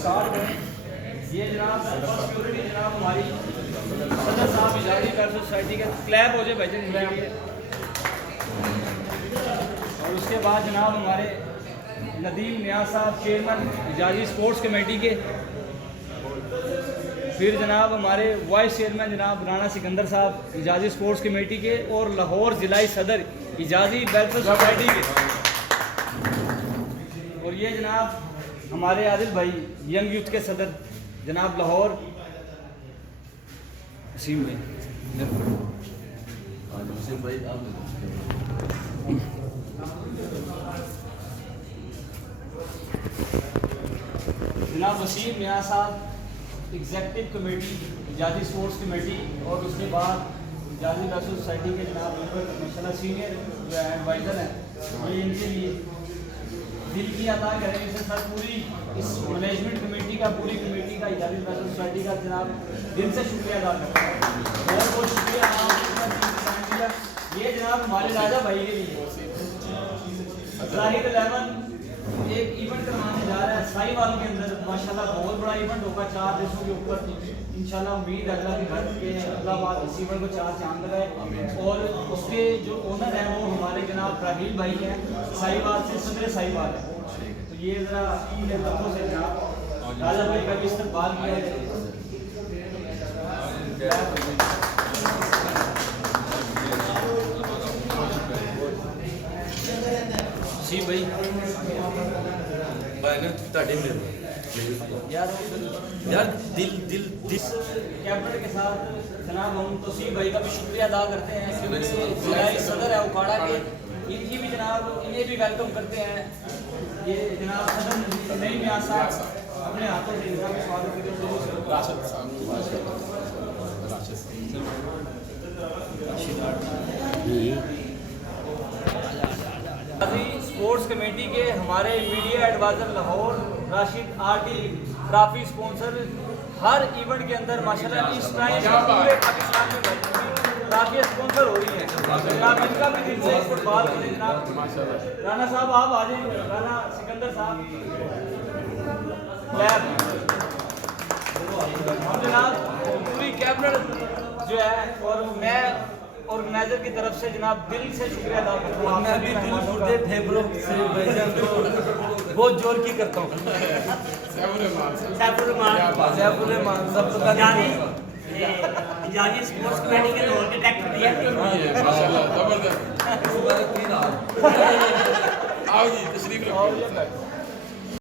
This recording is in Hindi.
ये जनाब सिक्योरिटी जनाब हमारी सदर साहब इजाजी वेलफेयर सोसाइटी के क्लैब हो जाए भाई। और उसके बाद जनाब हमारे नदीम नियाज साहब चेयरमैन इजाजी स्पोर्ट्स कमेटी के। फिर जनाब हमारे वाइस चेयरमैन जनाब राना सिकंदर साहब इजाजी स्पोर्ट्स कमेटी के और लाहौर ज़िला सदर इजाजी वेलफेयर सोसाइटी के। और ये जनाब हमारे आदिल भाई यंग यूथ के सदर जनाब लाहौर वसीम भाई। जनाब वसीम मियाँ साहब एग्जेक्टिव कमेटी इजाजी स्पोर्ट्स कमेटी। और उसके बाद इजाजी वेलफेयर सोसाइटी के जनाब माशाल्लाह सीनियर जो एडवाइज़र हैं, ये इनके लिए दिल की अदा करें इसे सर पूरी इस मैनेजमेंट कमेटी का, पूरी कमेटी का, इजाजी वेलफेयर सोसाइटी का जनाब दिल से शुक्रिया अदा करता हूँ। बहुत बहुत शुक्रिया। ये जनाब हमारे राजा भाई के लिए ज़ाहिर11 एक इवेंट करवाने जा रहा है साहिवाल के अंदर। माशाल्लाह बहुत बड़ा इवेंट होगा 4 देशों के ऊपर। इंशाल्लाह उम्मीद है अल्लाह के घर के अल्लाह पाक इस इवेंट को 4 चांद लगाए। और उसके जो ओनर हैं वो हमारे जनाब राहील भाई हैं, साहिवाल से, सदर साहिवाल है। तो ये ज़रा इन लफ्ज़ों से जनाब राजा भाई का भी इस्तकबाल किया है। जी भाई यार दिल कैबिनेट के साथ जनाब हम तौसीफ भाई का भी शुक्रिया अदा करते हैं क्योंकि सदर है उखाड़ा के, इनकी भी जनाब इन्हें भी वेलकम करते हैं। ये जनाब सदर नईम मियां साहब अपने हाथों से इनका भी स्वागत करते हैं। स्पोर्ट्स कमेटी के हमारे media adviser Lahore Rashid RT trophy sponsor हर इवेंट के अंदर माशाल्लाह इस टाइम पूरे पाकिस्तान में ट्रॉफी स्पॉन्सर हो रही है। जनाब इनका भी दिल से फुटबॉल करें जनाब। राना साहब आप आ जाइए, राना सिकंदर साहब हम जनाब पूरी कैबिनेट जो है और मैं ऑर्गेनाइजर की तरफ से जनाब दिल से शुक्रिया अदा करता हूँ। मैं भी दिल फेफड़ों से भाईजान को बहुत जोर की करता हूँ। सैफुर्रहमान सब पता नहीं इजाजी स्पोर्ट्स कमेटी के लाहौर के डायरेक्टर भी है। माशाल्लाह जबरदस्त। आओ जी तशरीफ रखो।